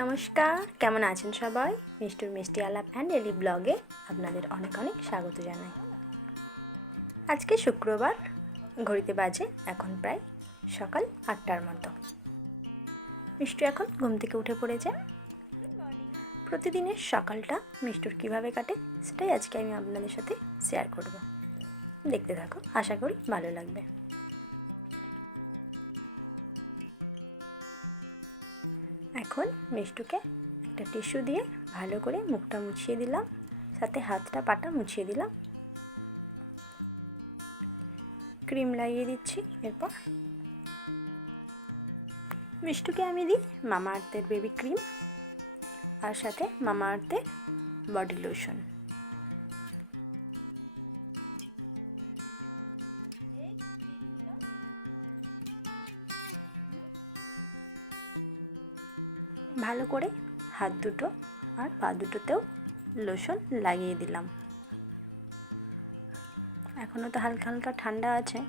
নমস্কার, কেমন আছেন সবাই? মিষ্টুর মিষ্টি আলাপ অ্যান্ড ডেলি ব্লগে আপনাদের অনেক অনেক স্বাগত জানাই। আজকে শুক্রবার, ঘড়িতে বাজে এখন প্রায় সকাল 8টার মতো। মিষ্টু এখন ঘুম থেকে উঠে পড়েছে। প্রতিদিনের সকালটা মিষ্টুর কীভাবে কাটে সেটাই আজকে আমি আপনাদের সাথে শেয়ার করব। দেখতে থাকো, আশা করি ভালো লাগবে। এখন মিষ্টুকে একটা টিস্যু দিয়ে ভালো করে মুখটা মুছিয়ে দিলাম, সাথে হাতটা পাটা মুছিয়ে দিলাম। ক্রিম লাগিয়ে দিচ্ছি। এরপর মিষ্টুকে আমি দিই মামা আর্থের বেবি ক্রিম আর সাথে মামা আর্থের বডি লোশন। ভালো করে হাত দুটো আর পা দুটোতেও লোশন লাগিয়ে দিলাম। এখনও তো হালকা হালকা ঠান্ডা আছে।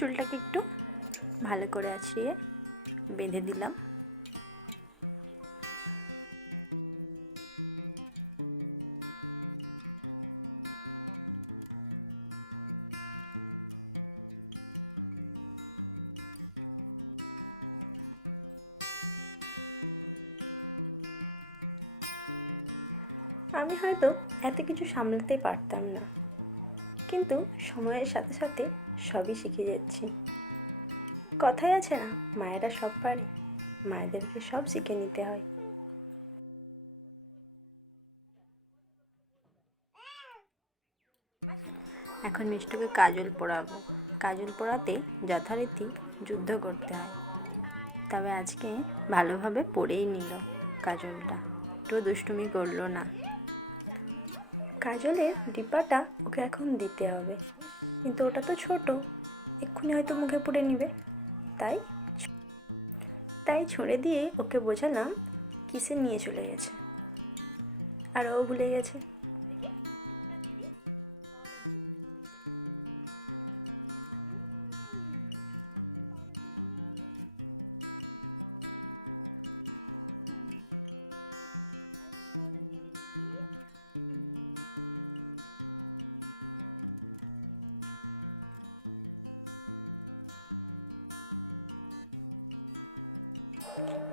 চুলটাকে একটু ভালো করে আছড়িয়ে বেঁধে দিলাম। আমি হয়তো এত কিছু সামলাতে পারতাম না, কিন্তু সময়ের সাথে সাথে সবই শিখে যাচ্ছি। কথাই আছে না, মায়েরা সব পারে, মায়েদেরকে সব শিখে নিতে হয়। এখন মিষ্টুকে কাজল পরাবো। কাজল পরাতে যথারীতি যুদ্ধ করতে হয়, তবে আজকে ভালোভাবে পরেই নিল কাজলটা, একটু দুষ্টুমি করলো না। কাজলের ডিব্বাটা ওকে এখন দিতে হবে, কিন্তু ওটা তো ছোট, এক্ষুনি হয়তো মুখে পুড়ে নিবে। তাই ছুঁড়ে দিয়ে ওকে বোঝালাম কিসে নিয়ে চলে গেছে, আর ও ভুলে গেছে।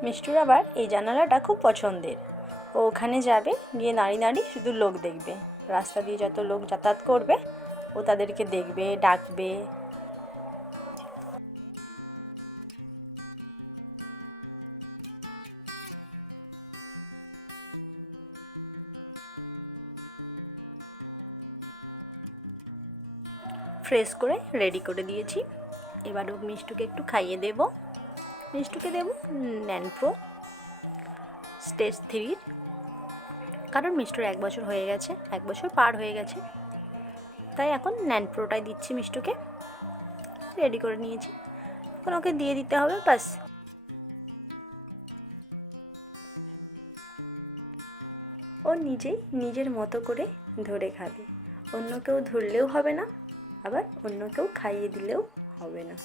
মিষ্টুর আবার এই জানালাটা খুব পছন্দের। ও ওখানে যাবে, গিয়ে দাঁড়িয়ে দাঁড়িয়ে শুধু লোক দেখবে। রাস্তা দিয়ে যত লোক যাতায়াত করবে ও তাদেরকে দেখবে, ডাকবে। ফ্রেশ করে রেডি করে দিয়েছি। এবার ও মিষ্টুকে একটু খাইয়ে দেব। মিষ্টুকে দেব ন্যানপ্রো স্টেজ 3, কারণ মিষ্টুর 1 বছর হয়ে গেছে, 1 বছর পার হয়ে গেছে, তাই এখন ন্যানপ্রোটাই দিচ্ছি মিষ্টুকে। রেডি করে নিয়েছি, এখন ওকে দিয়ে দিতে হবে ব্যাস। ও নিজেই নিজের মতো করে ধরে খাবে, অন্য কেউ ধরলেও হবে না, আবার অন্য কেউ খাইয়ে দিলেও হবে না।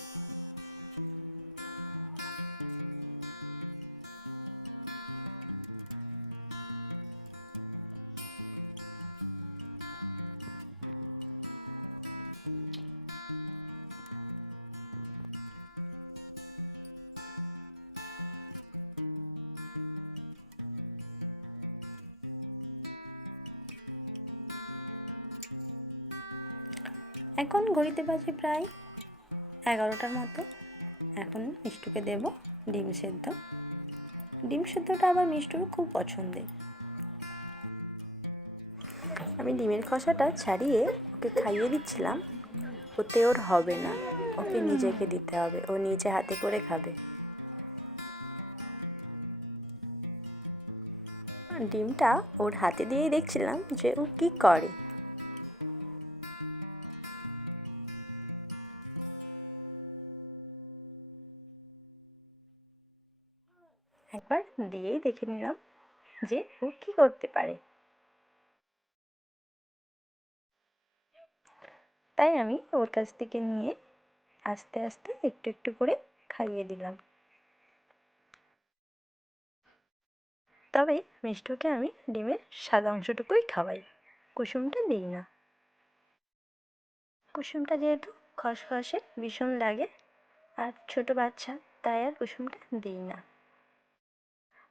এখন ঘড়িতে বাজে প্রায় 11টার মতো। এখন মিষ্টুকে দেব ডিম সেদ্ধ। ডিম সেদ্ধটা আবার মিষ্টুর খুব পছন্দের। আমি ডিমের খোসাটা ছাড়িয়ে ওকে খাইয়ে দিচ্ছিলাম, ওতে ওর হবে না, ওকে নিজেকে দিতে হবে, ও নিজে হাতে করে খাবে। ডিমটা ওর হাতে দিয়েই দেখছিলাম যে ও কী করে। একবার দিয়েই দেখে নিলাম যে ও কী করতে পারে। তাই আমি ওর কাছ থেকে নিয়ে আস্তে আস্তে একটু একটু করে খাইয়ে দিলাম। তবে মিষ্টুকে আমি ডিমের সাদা অংশটুকুই খাওয়াই, কুসুমটা দিই না। কুসুমটা যেহেতু খসখসে ভীষণ লাগে আর ছোট বাচ্চা, তাই আর কুসুমটা দিই না।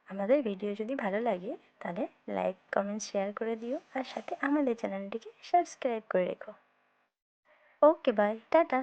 আমাদের ভিডিও যদি ভালো লাগে তাহলে লাইক, কমেন্ট, শেয়ার করে দিও, আর সাথে আমাদের চ্যানেলটিকে সাবস্ক্রাইব করে রেখো। ওকে, বাই, টাটা।